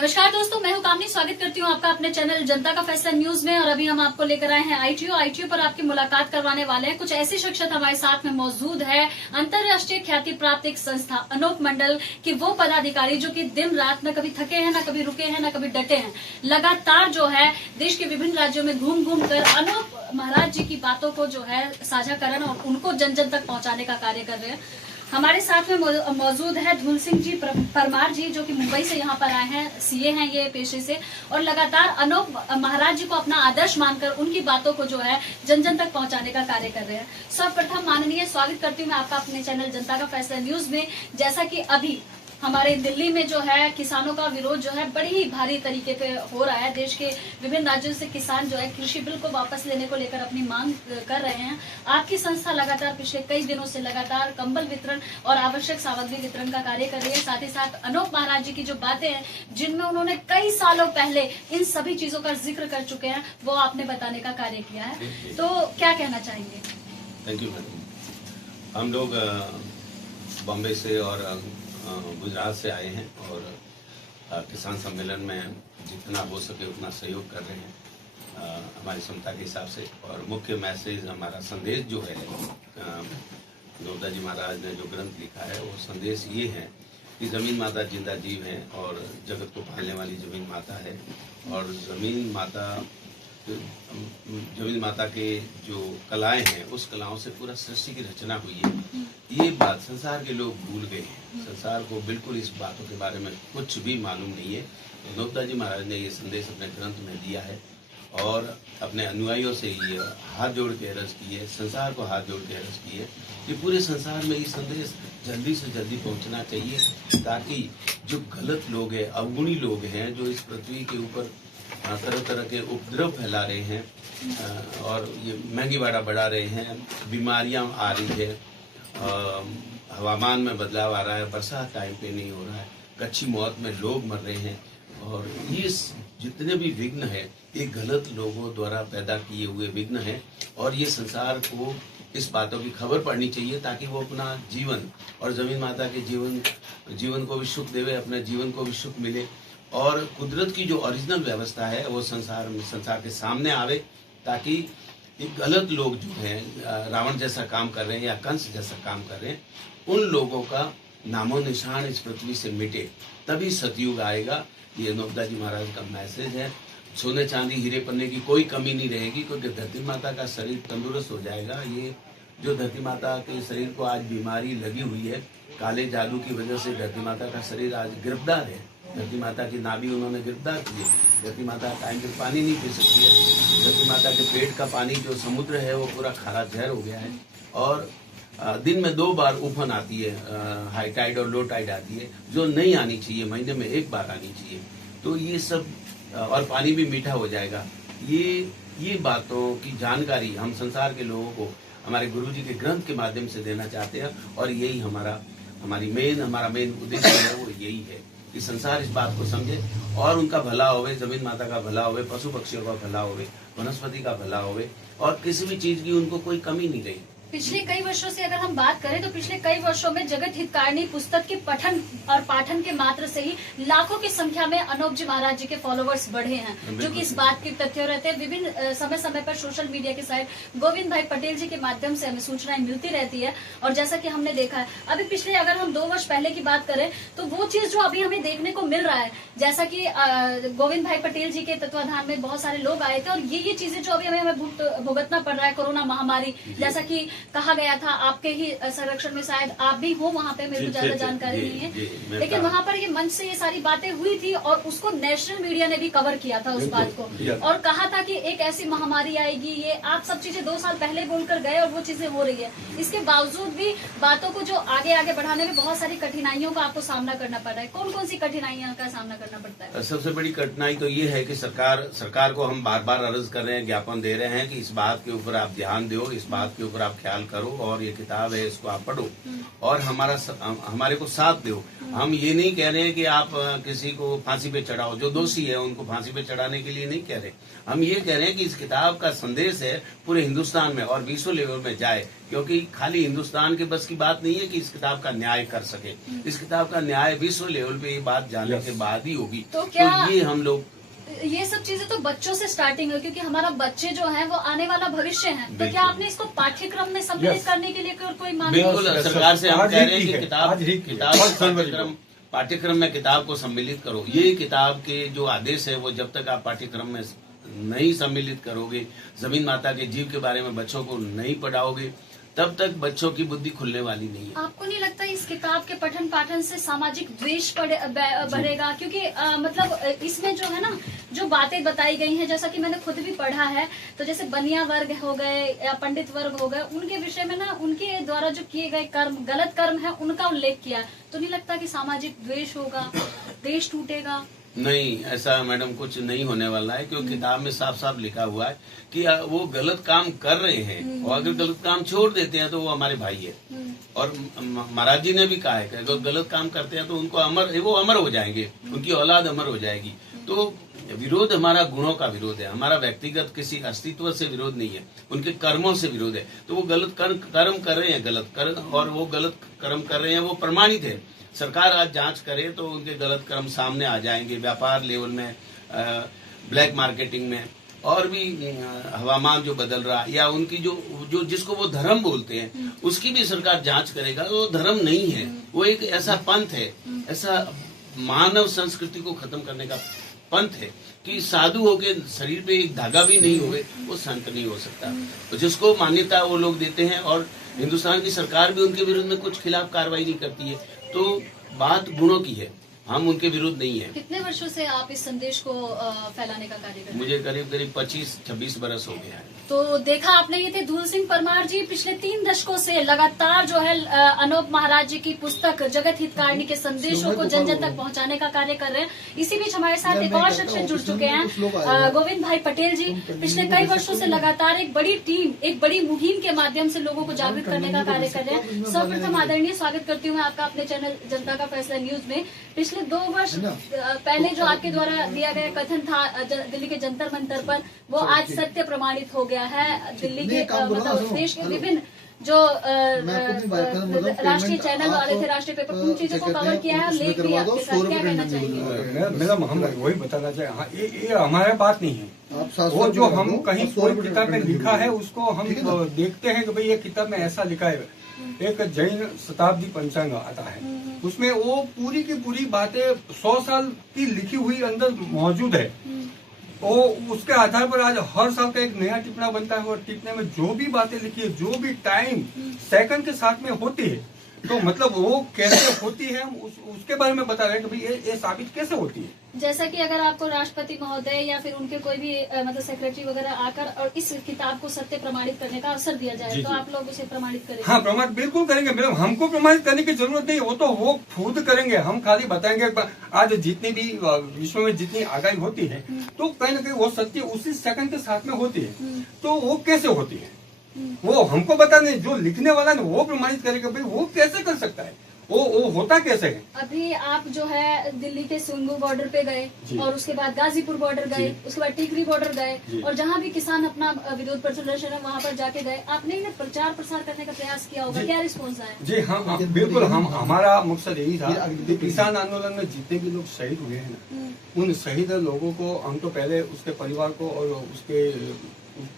नमस्कार दोस्तों, मैं हूं कामनी। स्वागत करती हूं आपका अपने चैनल जनता का फैसला न्यूज में। और अभी हम आपको लेकर आए हैं आईटीओ पर आपकी मुलाकात करवाने वाले हैं। कुछ ऐसी शख्सियत हमारे साथ में मौजूद है, अंतर्राष्ट्रीय ख्याति प्राप्त एक संस्था अनोप मंडल की वो पदाधिकारी जो कि दिन रात न कभी थके हैं, न कभी रुके हैं, न कभी डटे हैं। लगातार जो है देश के विभिन्न राज्यों में घूम घूम कर अनोप महाराज जी की बातों को जो है साझाकरण और उनको जन जन तक पहुंचाने का कार्य कर रहे हैं। हमारे साथ में मौजूद है धूल सिंह जी परमार जी, जो कि मुंबई से यहाँ पर आए हैं। सीए हैं ये पेशे से, और लगातार अनोप महाराज जी को अपना आदर्श मानकर उनकी बातों को जो है जन जन तक पहुंचाने का कार्य कर रहे हैं। सर्वप्रथम माननीय स्वागत करती हूँ मैं आपका अपने चैनल जनता का फैसला न्यूज में। जैसा कि अभी हमारे दिल्ली में जो है किसानों का विरोध जो है बड़ी ही भारी तरीके पे हो रहा है। देश के विभिन्न राज्यों से किसान जो है कृषि बिल को वापस लेने को लेकर अपनी मांग कर रहे हैं। आपकी संस्था लगातार पिछले कई दिनों से लगातार कंबल वितरण और आवश्यक सामग्री वितरण का कार्य कर रही है। साथ ही साथ अनोप महाराज जी की जो बातें हैं, जिनमें उन्होंने कई सालों पहले इन सभी चीजों का जिक्र कर चुके हैं, वो आपने बताने का कार्य किया है। तो क्या कहना चाहेंगे? Thank you madam. हम लोग बॉम्बे से और गुजरात से आए हैं और किसान सम्मेलन में जितना हो सके उतना सहयोग कर रहे हैं हमारी क्षमता के हिसाब से। और मुख्य मैसेज, हमारा संदेश जो है, नोदा जी महाराज ने जो ग्रंथ लिखा है, वो संदेश ये है कि जमीन माता जिंदा जीव है और जगत को पालने वाली जमीन माता है। और जमीन माता के जो कलाएं हैं, उस कलाओं से पूरा सृष्टि की रचना हुई है। ये बात संसार के लोग भूल गए हैं। संसार को बिल्कुल इस बातों के बारे में कुछ भी मालूम नहीं है। तो नोदा जी महाराज ने ये संदेश अपने ग्रंथ में दिया है और अपने अनुयायियों से ये हाथ जोड़ के अर्ज की है, संसार को हाथ जोड़ के अर्ज की है कि पूरे संसार में ये संदेश जल्दी से जल्दी पहुंचना चाहिए, ताकि जो गलत लोग हैं, अवगुणी लोग हैं, जो इस पृथ्वी के ऊपर तरह तरह के उपद्रव फैला रहे हैं और ये महंगी बाड़ा बढ़ा रहे हैं, बीमारियां आ रही है, हवामान में बदलाव आ रहा है, बरसात टाइम पे नहीं हो रहा है, कच्ची मौत में लोग मर रहे हैं। और ये जितने भी विघ्न है, ये गलत लोगों द्वारा पैदा किए हुए विघ्न है। और ये संसार को इस बातों की खबर पड़नी चाहिए, ताकि वो अपना जीवन और जमीन माता के जीवन को भी सुख देवे, अपने जीवन को भी सुख मिले। और कुदरत की जो ओरिजिनल व्यवस्था है वो संसार के सामने आवे, ताकि ये गलत लोग जो हैं, रावण जैसा काम कर रहे हैं या कंस जैसा काम कर रहे हैं, उन लोगों का नामो निशान इस पृथ्वी से मिटे, तभी सतयुग आएगा। ये नोदा जी महाराज का मैसेज है। सोने चांदी हीरे पन्ने की कोई कमी नहीं रहेगी, क्योंकि धरती माता का शरीर तंदुरुस्त हो जाएगा। ये जो धरती माता के शरीर को आज बीमारी लगी हुई है, काले जादू की वजह से धरती माता का शरीर आज गिरफ्तार है। धरती माता की नाभि उन्होंने गिरफ्तार की है। धरती माता टाइम पे पानी नहीं पी सकती है। धरती माता के पेट का पानी जो समुद्र है, वो पूरा खारा जहर हो गया है। और दिन में 2 बार उफन आती है, हाई टाइड और लो टाइड आती है, जो नहीं आनी चाहिए, महीने में 1 बार आनी चाहिए। तो ये सब, और पानी भी मीठा हो जाएगा। ये बातों की जानकारी हम संसार के लोगों को हमारे गुरुजी के ग्रंथ के माध्यम से देना चाहते हैं। और यही हमारा मेन उद्देश्य है, वो यही है कि संसार इस बात को समझे और उनका भला होवे, जमीन माता का भला होवे, पशु पक्षियों का भला होवे, वनस्पति का भला होवे, और किसी भी चीज की उनको कोई कमी नहीं रही। पिछले कई वर्षों से अगर हम बात करें तो पिछले कई वर्षों में जगत हितकारिणी पुस्तक के पठन और पाठन के मात्र से ही लाखों की संख्या में अनोप जी महाराज जी के फॉलोवर्स बढ़े हैं, जो कि इस बात के तथ्य रहते हैं। विभिन्न समय समय पर सोशल मीडिया के साइट गोविंद भाई पटेल जी के माध्यम से हमें सूचनाएं मिलती रहती है। और जैसा कि हमने देखा है, अभी पिछले अगर हम 2 वर्ष पहले की बात करें तो वो चीज जो अभी हमें देखने को मिल रहा है, जैसा कि गोविंद भाई पटेल जी के तत्वाधान में बहुत सारे लोग आए थे, और ये चीजें जो अभी हमें भुगतना पड़ रहा है, कोरोना महामारी, जैसा की कहा गया था, आपके ही संरक्षण में शायद आप भी हो वहाँ पे, मेरे को ज्यादा जानकारी नहीं है, लेकिन वहाँ पर ये मंच से ये सारी बातें हुई थी और उसको नेशनल मीडिया ने भी कवर किया था उस बात को, और कहा था कि एक ऐसी महामारी आएगी। ये आप सब चीजें 2 साल पहले बोलकर गए और वो चीजें हो रही है। इसके बावजूद भी बातों को जो आगे बढ़ाने में बहुत सारी कठिनाइयों का आपको सामना करना पड़ रहा है। कौन कौन सी कठिनाइयों का सामना करना पड़ता है? सबसे बड़ी कठिनाई तो ये है कि सरकार को हम बार बार अर्ज कर रहे हैं, ज्ञापन दे रहे हैं कि इस बात के ऊपर आप ध्यान दो, इस बात के ऊपर आप ख्याल ख्याल करो और ये किताब है इसको आप पढ़ो और हमारे को साथ दो। हम ये नहीं कह रहे हैं कि आप किसी को फांसी पे चढ़ाओ, जो दोषी है उनको फांसी पे चढ़ाने के लिए नहीं कह रहे। हम ये कह रहे हैं कि इस किताब का संदेश है पूरे हिंदुस्तान में और विश्व लेवल में जाए, क्योंकि खाली हिंदुस्तान के बस की बात नहीं है कि इस किताब का न्याय कर सके। इस किताब का न्याय विश्व लेवल पे ये बात जाने के बाद ही होगी। तो क्या ये हम लोग ये सब चीजें तो बच्चों से स्टार्टिंग है, क्योंकि हमारा बच्चे जो है वो आने वाला भविष्य है। तो क्या आपने इसको पाठ्यक्रम में सम्मिलित करने के लिए कोई मांग? बिल्कुल, सरकार से हम कह रहे हैं कि किताब पाठ्यक्रम में किताब को सम्मिलित करो। ये किताब के जो आदेश है वो जब तक आप पाठ्यक्रम में नहीं सम्मिलित करोगे, जमीन माता के जीव के बारे में बच्चों को नहीं पढ़ाओगे, तब तक बच्चों की बुद्धि खुलने वाली नहीं है। आपको नहीं लगता इस किताब के पठन पाठन से सामाजिक द्वेष बढ़ेगा? क्योंकि मतलब इसमें जो है ना, जो बातें बताई गई हैं, जैसा कि मैंने खुद भी पढ़ा है, तो जैसे बनिया वर्ग हो गए या पंडित वर्ग हो गए, उनके विषय में ना उनके द्वारा जो किए गए कर्म, गलत कर्म है, उनका उल्लेख किया। तो नहीं लगता कि सामाजिक द्वेष होगा, देश टूटेगा? नहीं, ऐसा मैडम कुछ नहीं होने वाला है, क्योंकि किताब में साफ साफ लिखा हुआ है कि वो गलत काम कर रहे हैं और अगर गलत काम छोड़ देते हैं तो वो हमारे भाई है। और महाराज जी ने भी कहा है कि अगर गलत काम करते हैं तो उनको वो अमर हो जाएंगे, उनकी औलाद अमर हो जाएगी। तो विरोध हमारा गुणों का विरोध है, हमारा व्यक्तिगत किसी अस्तित्व से विरोध नहीं है, उनके कर्मों से विरोध है। तो वो गलत कर्म कर रहे हैं, गलत कर्म, और वो गलत कर्म कर रहे हैं, वो प्रमाणित है। सरकार आज जांच करे तो उनके गलत कर्म सामने आ जाएंगे। व्यापार लेवल में, ब्लैक मार्केटिंग में, और भी हवामान जो बदल रहा, या उनकी जो जिसको वो धर्म बोलते हैं, उसकी भी सरकार जांच करेगा। वो धर्म नहीं है, वो एक ऐसा पंथ है, ऐसा मानव संस्कृति को खत्म करने का पंथ है कि साधु होके शरीर पे एक धागा भी नहीं होवे वो संत नहीं हो सकता। तो जिसको मान्यता वो लोग देते हैं, और हिंदुस्तान की सरकार भी उनके विरुद्ध में कुछ खिलाफ कार्रवाई नहीं करती है। तो बात गुणों की है, हम उनके विरुद्ध नहीं है। कितने वर्षों से आप इस संदेश को फैलाने का कार्य कर रहे हैं? मुझे करीब 25-26 बरस हो गया है। तो देखा आपने, ये थे धूल सिंह परमार जी। पिछले 3 दशकों से लगातार जो है अनूप महाराज जी की पुस्तक जगत हितकारिणी के संदेशों को जन जन तक पहुंचाने का कार्य कर रहे हैं। इसी बीच हमारे साथ एक और शख्स जुड़ चुके हैं, गोविंद भाई पटेल जी। पिछले कई वर्षों से लगातार एक बड़ी टीम, एक बड़ी मुहिम के माध्यम से लोगों को जागरूक करने का कार्य कर रहे हैं। सर्वप्रथम आदरणीय स्वागत करती हूँ मैं आपका अपने चैनल जनता का फैसला न्यूज में। पिछले 2 वर्ष पहले जो आपके द्वारा दिया गया कथन था दिल्ली के जंतर मंतर पर, वो आज सत्य प्रमाणित हो गया है। दिल्ली के मतलब देश के विभिन्न जो राष्ट्रीय चैनल वाले थे, राष्ट्रीय पेपर, उन चीजों को कवर किया है, लेख भी आपके साथ। क्या कहना चाहिए? मैडम, हम वही बताना चाहिए, हाँ, ये हमारे बात नहीं है। वो जो हम कहीं कोई किताब में लिखा है उसको हम देखते हैं कि भाई ये किताब में ऐसा लिखा है। एक जैन शताब्दी पंचांग आता है, उसमें वो पूरी की पूरी बातें 100 साल की लिखी हुई अंदर मौजूद है। वो उसके आधार पर आज हर साल का एक नया टिप्पणा बनता है, और टिप्पणे में जो भी बातें लिखी है, जो भी टाइम सेकंड के साथ में होती है, तो मतलब वो कैसे होती है हम उसके बारे में बता रहे हैं कि भाई ये साबित कैसे होती है। जैसा कि अगर आपको राष्ट्रपति महोदय या फिर उनके कोई भी मतलब सेक्रेटरी वगैरह आकर और इस किताब को सत्य प्रमाणित करने का अवसर दिया जाए, तो आप लोग उसे प्रमाणित करेंगे? हाँ, प्रमाणित बिल्कुल करेंगे मैडम। हमको प्रमाणित करने की जरूरत नहीं, वो तो वो खुद करेंगे। हम खाली बताएंगे आज जितनी भी विश्व में जितनी आगाही होती है, तो कहीं न कहीं वो सत्य उसी सेकंड के साथ में होती है। तो वो कैसे होती है वो हमको बता नहीं, जो लिखने वाला है वो प्रमाणित करेगा भाई वो कैसे कर सकता है, वो होता कैसे है। अभी आप जो है दिल्ली के सुंगू बॉर्डर पे गए, और उसके बाद गाजीपुर बॉर्डर गए, उसके बाद टिकरी बॉर्डर गए, और जहाँ भी किसान अपना विरोध प्रदर्शन है वहाँ पर जाके गए। आपने इन्हें प्रचार प्रसार करने का प्रयास किया होगा, क्या रिस्पॉन्स आया? जी हाँ, बिल्कुल। हमारा मकसद यही था कि किसान आंदोलन में जितने भी लोग शहीद हुए हैं ना, उन शहीद लोगों को हम तो पहले उसके परिवार को और उसके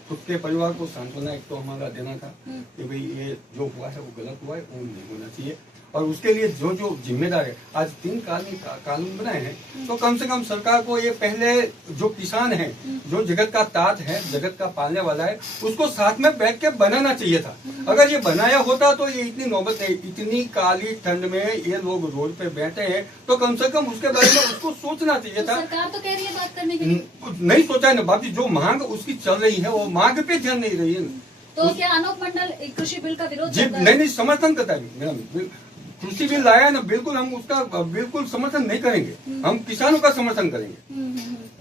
खुद के परिवार को सांत्वना एक तो हमारा देना था कि भाई ये जो हुआ है वो गलत हुआ है, वो नहीं होना चाहिए। और उसके लिए जो जो जिम्मेदार है, आज 3 कानून बनाए हैं, तो कम से कम सरकार को ये पहले जो किसान है, जो जगत का तात है, जगत का पालने वाला है, उसको साथ में बैठ के बनाना चाहिए था। अगर ये बनाया होता तो ये इतनी नौबत नहीं, इतनी काली ठंड में ये लोग रोड पे बैठे हैं, तो कम से कम उसके बारे में उसको सोचना चाहिए था। सरकार तो कह रही है बात करने के लिए, नहीं सोचा है ना बाबी। जो मांग उसकी चल रही है वो मांग पे ध्यान नहीं रही है। तो क्या अनूप मंडल कृषि बिल का विरोध करता है? नहीं, समर्थन करता है मैडम। कृषि बिल लाया है ना, बिल्कुल हम उसका बिल्कुल समर्थन नहीं करेंगे। हम किसानों का समर्थन करेंगे,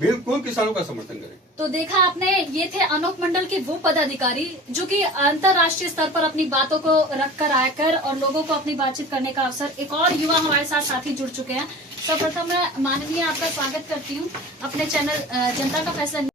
बिल्कुल किसानों का समर्थन करेंगे। तो देखा आपने, ये थे अनोख मंडल के वो पदाधिकारी जो कि अंतर्राष्ट्रीय स्तर पर अपनी बातों को रखकर आकर और लोगों को अपनी बातचीत करने का अवसर। एक और युवा हमारे साथ साथी जुड़ चुके हैं। सर्वप्रथम मैं माननीय आपका स्वागत करती हूँ अपने चैनल जनता का फैसला